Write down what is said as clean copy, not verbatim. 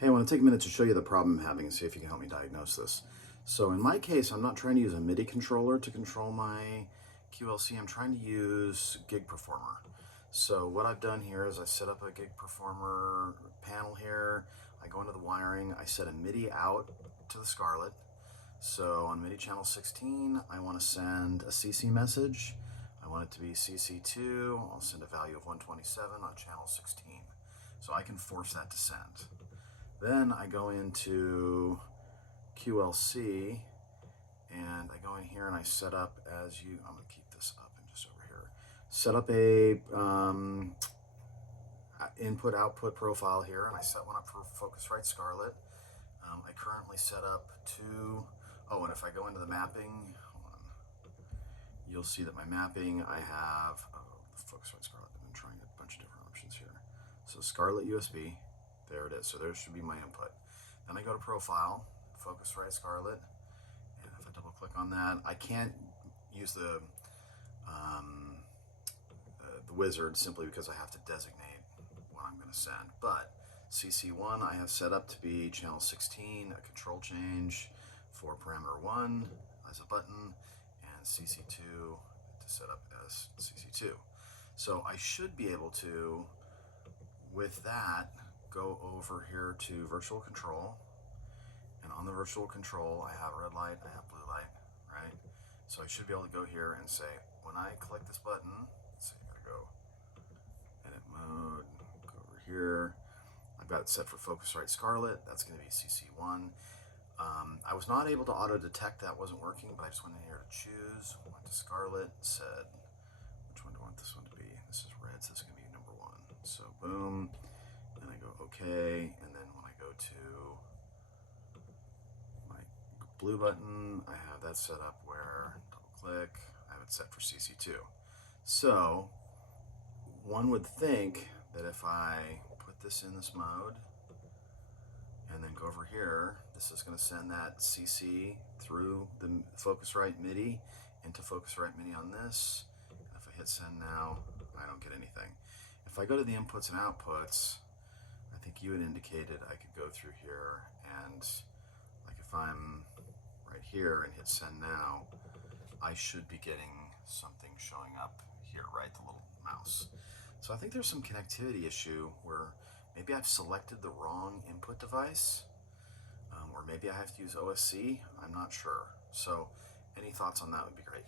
Hey, I want to take a minute to show you the problem I'm having and see if you can help me diagnose this. So in my case, I'm not trying to use a MIDI controller to control my QLC. I'm trying to use Gig Performer. So what I've done here is I set up a Gig Performer panel here. I go into the wiring. I set a MIDI out to the Scarlett. So on MIDI channel 16, I want to send a CC message. I want it to be CC2. I'll send a value of 127 on channel 16. So I can force that to send. Then I go into QLC and I go in here and I set up I'm going to keep this up and just over here, set up a input-output profile here, and I set one up for Focusrite Scarlett. I currently set up and if I go into the mapping, hold on, you'll see that my mapping, I have, the Focusrite Scarlett, I've been trying a bunch of different options here. So Scarlett USB, there it is. So there should be my input. Then I go to Profile, Focusrite Scarlett, and if I double click on that, I can't use the wizard simply because I have to designate what I'm going to send. But CC1 I have set up to be channel 16, a control change for parameter 1 as a button, and CC2 to set up as CC2. So I should be able to, with that, go over here to virtual control, and on the virtual control I have red light, I have blue light, right? So I should be able to go here and say, when I click this button, let's see, I gotta go edit mode, go over here, I've got it set for Focusrite Scarlett, that's going to be CC1. I was not able to auto detect, that wasn't working, but I just went in here to choose, went to Scarlett, said, which one do I want this one to be? This is red, so this is going to be number 1. So boom. Then I go OK, and then when I go to my blue button, I have that set up where, double click, I have it set for CC2. So one would think that if I put this in this mode and then go over here, this is going to send that CC through the Focusrite MIDI into Focusrite MIDI on this. And if I hit send now, I don't get anything. If I go to the inputs and outputs, I think you had indicated I could go through here, and like if I'm right here and hit send now, I should be getting something showing up here, right? The little mouse. So I think there's some connectivity issue where maybe I've selected the wrong input device, or maybe I have to use OSC. I'm not sure. So any thoughts on that would be great.